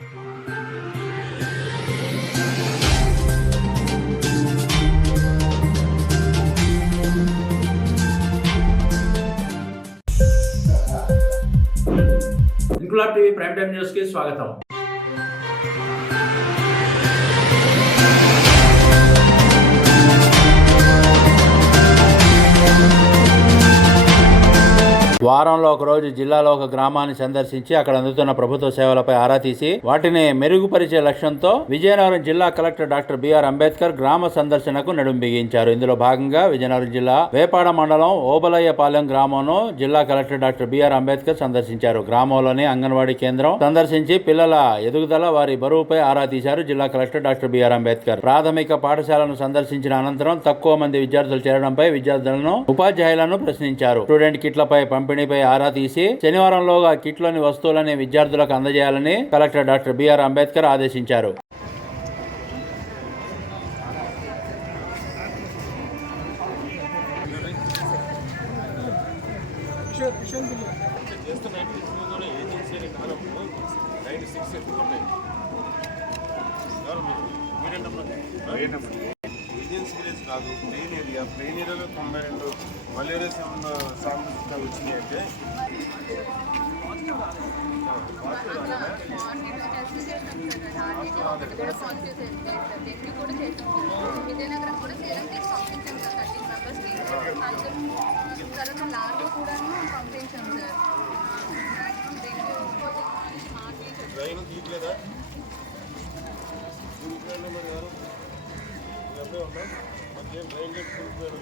Inquilab TV prime time news కి స్వాగతం. వారంలో ఒకరోజు జిల్లాలో ఒక గ్రామాన్ని సందర్శించి అక్కడ అందుతున్న ప్రభుత్వ సేవలపై ఆరా తీసి వాటిని మెరుగుపరిచే లక్ష్యంతో విజయనగరం జిల్లా కలెక్టర్ డాక్టర్ బిఆర్ అంబేద్కర్ గ్రామ సందర్శనకు నడుం బిగించారు. ఇందులో భాగంగా విజయనగరం జిల్లా వేపాడ మండలం ఓబలయ్యపాలెం గ్రామంను జిల్లా కలెక్టర్ డాక్టర్ బిఆర్ అంబేద్కర్ సందర్శించారు. గ్రామంలోని అంగన్వాడీ కేంద్రం సందర్శించి పిల్లల ఎదుగుదల, వారి బరువుపై ఆరా తీశారు జిల్లా కలెక్టర్ డాక్టర్ బిఆర్ అంబేద్కర్. ప్రాథమిక పాఠశాలను సందర్శించిన అనంతరం తక్కువ మంది విద్యార్థులు చేరడంపై విద్యార్థులను, ఉపాధ్యాయులను ప్రశ్నించారు. స్టూడెంట్ కిట్లపై పంపిణీపై ఆరా తీసి శనివారంలోగా కిట్లోని వస్తువులని విద్యార్థులకు అందజేయాలని కలెక్టర్ డాక్టర్ బిఆర్ అంబేద్కర్ ఆదేశించారు. ఏజెన్సీ విలేజ్ కాదు, ప్లెయిన్ ఏరియా. ప్లెయిన్ ఏరియాలో 92 మలేరియా శాంపిల్స్ వచ్చినాయి. అంటే ట్రైన్ తీయట్లేదా? మరి ఎవరు అబ్బాయి ఉన్నా మనకేం ట్రైన్ గట్టి కూలిపోయాడు.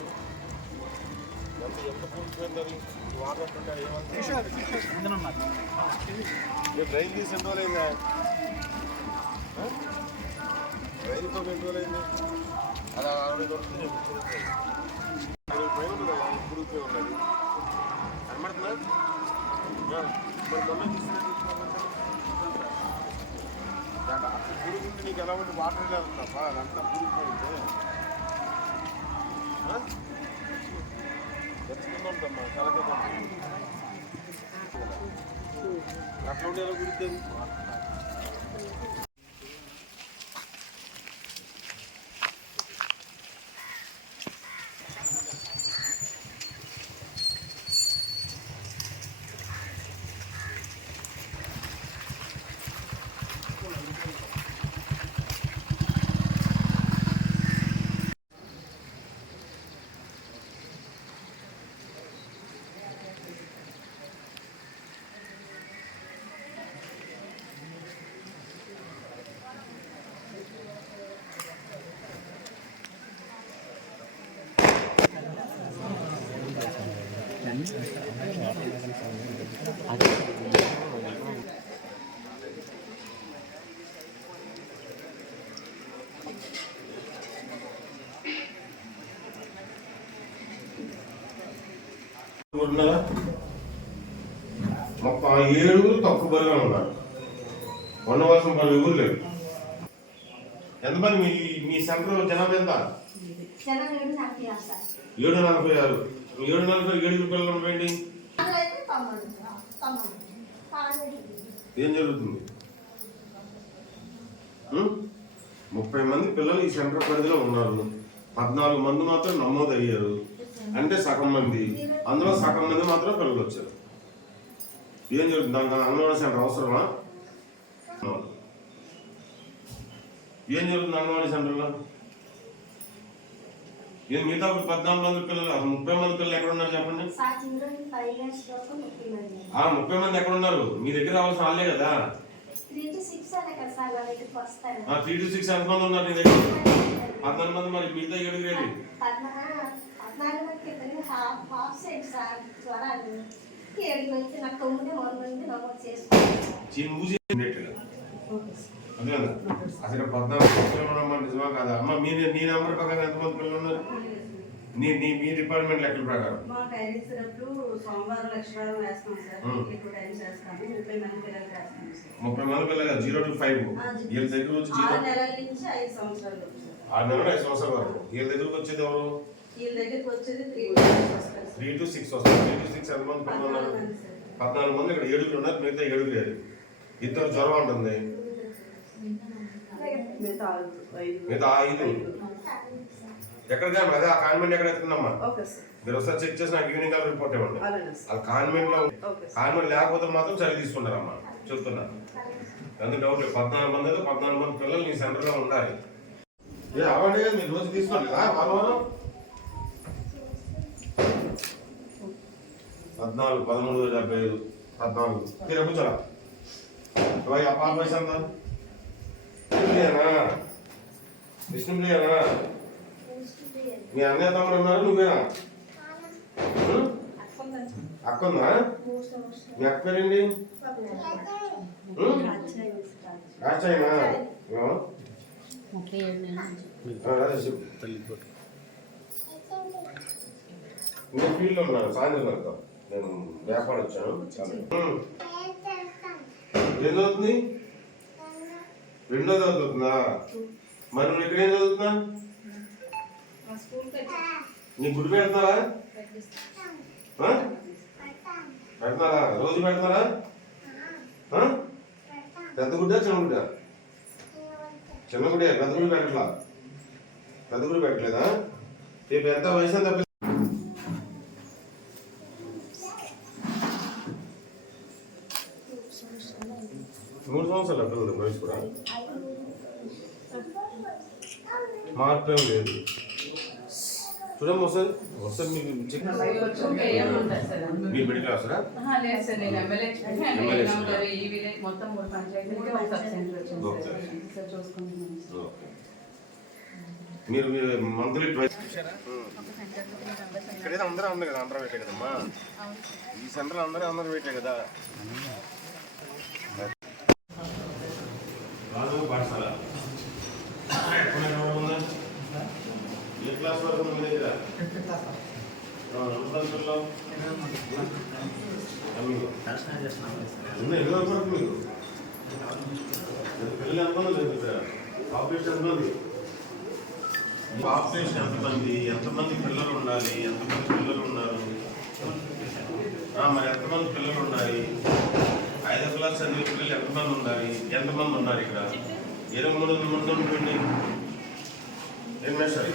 ఎంత కూలిపోయింది? అది వాటర్ పెట్టారు. ఏమంటే ట్రైన్ తీసి ఎన్ని రోజులైందా? ట్రైన్ తో ఎన్ని రోజులైంది? అది 60 దొరుకుతుంది. ట్రైన్ ఉంది కదా, కూలిపోయి ఉన్నది కనబడుతుందా? మరి గమ్యం తీసుకుని పురుగుంటే నీకు ఎలా ఉంటే వాటర్ లేదు తప్ప అదంతా పురిగిపోయింది. తెచ్చుకుందా ఉంటమ్మా కలకత్తా అట్లా ఉంటే ఎలా కుడుతుంది? మొత్తం 7 తక్కువ బరిగా ఉన్నారు. వనవాసం పని ఎవరు లేరు. ఎంతమంది మీ సెంటర్ జనాభా ఎంత? 746. 7 పిల్లలు ఉంటాయండి. ఏం జరుగుతుంది? 30 మంది పిల్లలు ఈ సెంటర్ పరిధిలో ఉన్నారు. 14 మంది మాత్రం నమోదు అయ్యారు. అంటే సగం మంది, అందులో సగం మంది మాత్రం పిల్లలు వచ్చారు. ఏం జరుగుతుంది? దానికి అంగన్వాడీ సెంటర్ అవసరమా? ఏం జరుగుతుంది అంగన్వాడీ సెంటర్లో? ఏం మిగతా 14 మంది పిల్లలు, 30 మంది పిల్లలు ఎక్కడ ఉన్నారు చెప్పండి? 30 మంది ఎక్కడ ఉన్నారు? మీ దగ్గర రావాల్సిన వాళ్ళే కదా. 3 to 6 ఎంతమంది ఉన్నారు నీ దగ్గర? 14 మంది. మరి మిగతా ఎక్కడికి? అసలు 14 నిజమా కాదా అమ్మ? నీ నెంబర్ ప్రకారం ఎంతమంది పిల్లలు ఉన్నారు? మీ డిపార్ట్మెంట్ లెక్కల ప్రకారం? 30 మంది పిల్లలు 0 to 5. వీళ్ళ దగ్గర వచ్చి 6 నెలలు 5 సంవత్సరాల వరకు. వీళ్ళ దగ్గరకు వచ్చేది ఎవరు? 3 to 6 వస్తారు. 3 to 6 ఎంతమంది పిల్లలు ఉన్నారు? 14 మంది. ఇక్కడ 7 ఉన్నారు, మిగతా 7 లేరు. 2 జ్వరం ఉంటుంది. మిగతా 5 ఎక్కడికి అదే ఆ కాన్వెంట్ ఎక్కడ ఎత్తుందమ్మా మీరు ఒకసారి చెక్ చేసి నాకు ఈవినింగ్ రిపోర్ట్ ఇవ్వండి. ఆ కాన్వెంట్ లో కాన్వెంట్ లేకపోతే మాత్రం చర్య తీసుకుంటారమ్మా చెప్తున్నా. అందుకు డౌట్ లేదు. 14 మంది పిల్లలు నీ సెంటర్ లో ఉండాలి. అవ్వండి కదా మీరు రోజు తీసుకోండి కదా వాళ్ళు 14, 13, 75, 14 మీరు కూర్చోరా. ఆ పాప వయసు ఎంత? విష్ణుప్రియనా? మీ అన్నయ్య తమ్ముడు ఉన్నారు నువ్వేనా? అక్క ఉందా? మీ అక్క పేరేంటి? రాచాయినా? నేను ఫీల్డ్లో ఉన్నాను సాయంత్రం నేను వ్యాపారం వచ్చాను. ఏం చదువుతుంది? 2వ చదువుతుందా? మరి నువ్వు ఇక్కడ ఏం చదువుతున్నా? నీ గుడి పెడతారా? పెడతారా? రోజు పెడతారా? పెద్ద గుడ్డా చిన్న గుడ్డా? చిన్న గుడే. పెద్ద గుడి పెట్టట్లా? పెద్ద గుడి పెట్టలేదా? రేపు ఎంత వయసు ఎంత? 3 సంవత్సరాలు పిల్లలు వయసు కూడా మార్పు ఏం లేదు. చూడమ్మా ఒకసారి మీకు మీ మిడిల్ క్లాసరా? మీరు మంత్లీ ఇక్కడైతే అందరూ ఉంది కదా, అందరూ పెట్టే కదమ్మా ఈ సెంటర్ అందరూ పెట్టే కదా. పాఠశాల ఏ క్లాస్ వరకు మీ దగ్గర? ఎన్ని వరకు మీకు పిల్లలు ఎంతమంది? పాపులేషన్ ఎంతమంది? పాపులేషన్ ఎంతమంది పిల్లలు ఉండాలి? ఎంతమంది పిల్లలు ఉన్నారు? మరి ఎంతమంది పిల్లలు ఉండాలి? 5వ క్లాస్ చదివే పిల్లలు ఎంతమంది ఉండాలి? ఎంతమంది ఉన్నారు ఇక్కడ? 23 మంది ఉంటుంది. ఏం సార్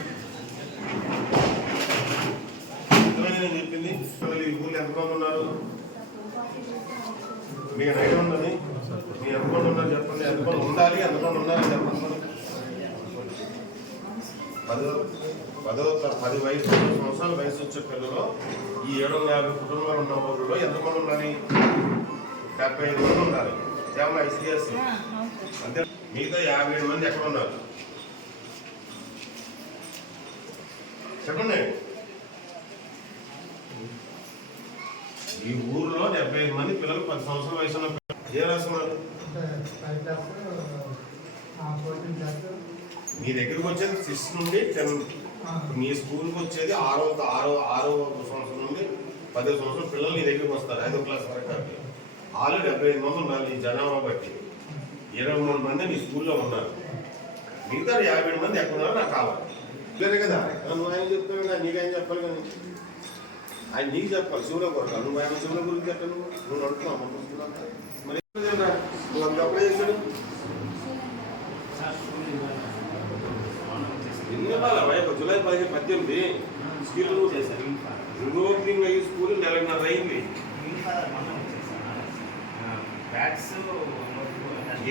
నేను చెప్పింది పిల్లలు ఈ ఊళ్ళో ఎంతమంది ఉన్నారు? మీకు ఐడియా ఉందని మీరు ఎంతమంది ఉన్నారు చెప్పండి. ఎంతమంది ఉండాలి? ఎంతమంది ఉండాలని చెప్పండి. 10 వయసు 10 సంవత్సరాల వయసు వచ్చే పిల్లలు ఈ 750 కుటుంబాలు ఉన్న ఊళ్ళో ఎంతమంది ఉండాలి? 75 మంది ఉండాలి. ఐసీఎస్ అంతే. మిగతా 57 మంది ఎక్కడ ఉన్నారు చెప్పండి. ఈ ఊర్లో 75 మంది పిల్లలు 10 సంవత్సరాల వయసు ఉన్న పిల్లలు ఏ రాస్తున్నారు? మీ దగ్గరికి వచ్చేది 6 నుండి 10. మీ స్కూల్కి వచ్చేది 6వ సంవత్సరం నుండి 10వ సంవత్సరం పిల్లలు నీ దగ్గరికి వస్తారు. 5వ క్లాస్ వరకు ఆల్రెడీ 75 మంది ఉన్నారు. ఈ జనాభా బట్టి 23 మంది నీ స్కూల్లో ఉన్నారు. మిగతా 57 మంది ఎక్కడ ఉన్నారో నాకు కావాలి. లేదు కదా నువ్వు ఆయన చెప్తాను కదా, నీకేం చెప్పాలి కానీ ఆయన నీకు చెప్పాలి. శివుల కొరక నువ్వు ఆయన శివుల గురించి చెప్పాను. నువ్వు నడుపుతున్నావు మరి నువ్వు అంత అప్పుడే చేశాడు. జూలై 18 స్కూల్ చేశారు. ఓపెనింగ్ అయ్యి స్కూల్ 1.5 అయింది.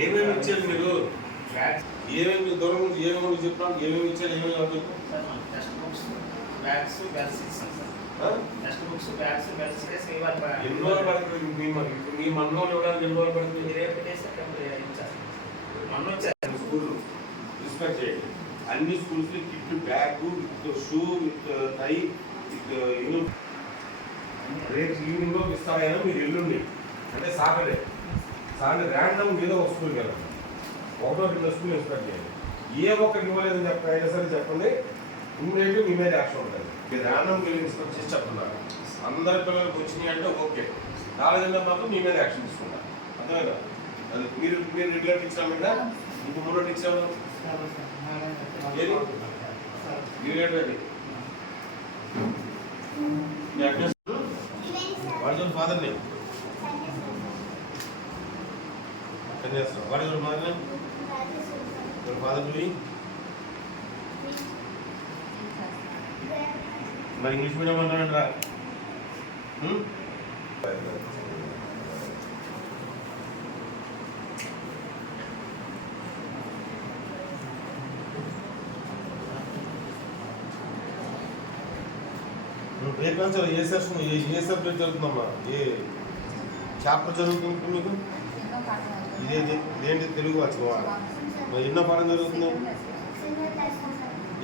ఏమేమి ఇచ్చారు మీరు? ఏమేమి దూరం నుంచి ఏమేమి చెప్పాను? ఏమేమి ఇచ్చారు? ఏమేమి ఎన్ని రోజులు పడుతుంది? మీ మనలో ఇవ్వడానికి ఎన్ని రోజులు పడుతుంది? స్కూల్ రిస్పెక్ట్ చేయండి. అన్ని schools kit, bag, with shoe, with tie, with రేపు ఈవినింగ్ లో ఇస్తారైనా మీరు ఎల్లుండి అంటే సాటర్డే ర్యాండమ్ ఏదో ఒక స్కూల్కి వెళ్ళండి. 1-2 స్కూల్ ఇన్స్పెక్ట్ చేయండి. ఏ ఒక్కరికి ఇవ్వలేదని అయినా సరే చెప్పండి. ఇమ్మీడియట్గా మీ మీద యాక్షన్ ఉంటుంది. మీరు ర్యాండమ్ ఇన్స్పెక్ట్ చేసి చెప్తున్నారు. అందరి పిల్లలకు వచ్చినాయి అంటే ఓకే, రాలేదంటే మాత్రం మీ మీద యాక్షన్ తీసుకుంటారు. అర్థమైనా? అది మీరు రెగ్యులర్ ఇచ్చిన మీద ఇంకో 3 ఇచ్చాము వాడి ఫాదర్ నేమ్ వాడి mother name Your father doing? మరి ఇంగ్లీష్ మీడియం అంటారా? ఏ క్లాస్ ఏ సెక్షన్ ఏ సబ్జెక్ట్ జరుగుతుందమ్మా? ఏ చాప్టర్ జరుగుతుంది మీకు? ఇదేంటి తెలుగు వచ్చుకోవా? మరి ఎన్నో పాఠం జరుగుతుంది?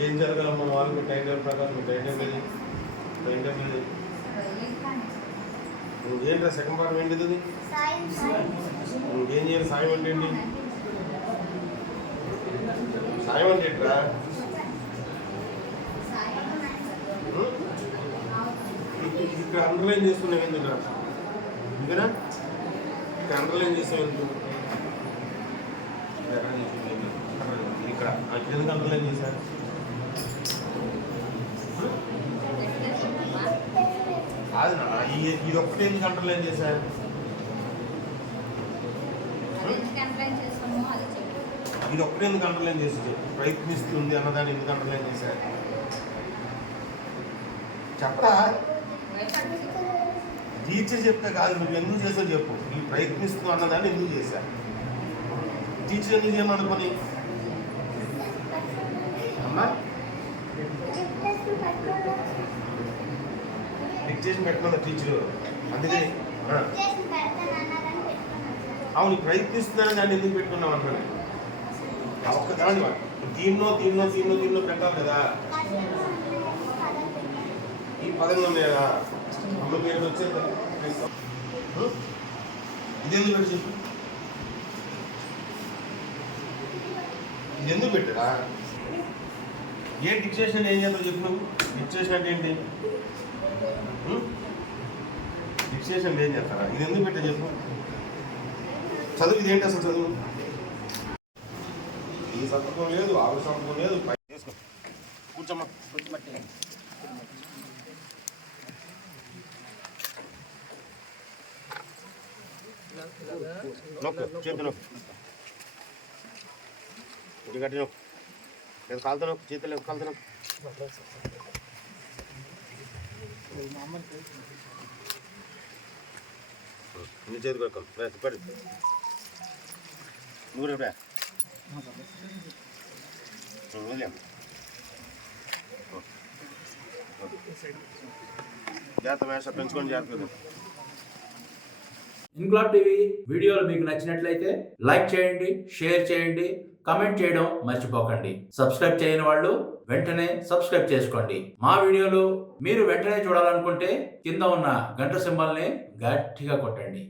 ఏం జరగాలమ్మా వాళ్ళకి టైం టేబుల్ ప్రకారం? మీ టైం టేబుల్ ఏంట్రా సెకండ్ పాఠం ఏంటిది? అది ఏం చేయాలి? సాయం అంటే ఏంటి? సాయం అంటే ఏంట్రా? ఇక్కడ అండర్లైన్ చేసుకున్నావు ఎందుకు? ఇంకేనా ఇక్కడ అండర్లైన్ చేసావు ఎందుకు? ఇక్కడ ఎందుకు అండర్లైన్ చేశారు? కాదు నా ఇది ఒక్కటే ఎందుకు అండర్లైన్ చేశారు? ఇది ఒక్కటే ఎందుకు అండర్లైన్ చేసి ప్రయత్నిస్తుంది అన్నదాన్ని ఎందుకు అండర్లైన్ చేశారు? చెప్పరా? టీచర్ చెప్తే కాదు, నువ్వు ఎందుకు చేసావు చెప్పు. ఈ ప్రయత్నిస్తూ అన్నదాన్ని ఎందుకు చేశారు? టీచర్ ఎందుకు చేయమనుకొని అమ్మా డిక్టేషన్ పెట్టమన్నా టీచరు, అందుకే అవును ప్రయత్నిస్తున్నాను దాన్ని ఎందుకు పెట్టుకున్నావు అంటున్నాను. ఒక్కదాని దీన్నో దీన్నో దీన్నో దీన్నో పెట్టాలి కదా. ఈ పదంగా ఉన్నాయా అమ్మ పేరు వచ్చేది? ఇది ఎందుకు పెట్టి చెప్పు. ఇది ఎందుకు పెట్టరా? ఏ డిక్టేషన్ ఏం చేస్తావు చెప్పు. నువ్వు డిక్టేషన్ అంటే ఏంటి? డిక్టేషన్ ఏం చేస్తారా? ఇది ఎందుకు పెట్టా చెప్పు. చదువు ఇదేంటి అసలు చదువు? ఈ సంతకం లేదు, ఆరు సంతకం లేదు. చేసుకో కూర్చోమ్మా. నొక్కు చేతి నొక్కు, ఇది గట్టి నొక్కు, లేదు కాలుతో నొక్కు, చేతి లేదు కాలుతో నొక్కు. నీ చేతి కొడుకు పడి నువ్వు రేపా జాగ్రత్త వేస పెంచుకొని జాగ్రత్త. ఇన్క్లాబ్ టీవీ వీడియోలు మీకు నచ్చినట్లయితే లైక్ చేయండి, షేర్ చేయండి, కమెంట్ చేయడం మర్చిపోకండి. సబ్స్క్రైబ్ చేయని వాళ్ళు వెంటనే సబ్స్క్రైబ్ చేసుకోండి. మా వీడియోలు మీరు వెంటనే చూడాలనుకుంటే కింద ఉన్న గంట సింబల్ని గట్టిగా కొట్టండి.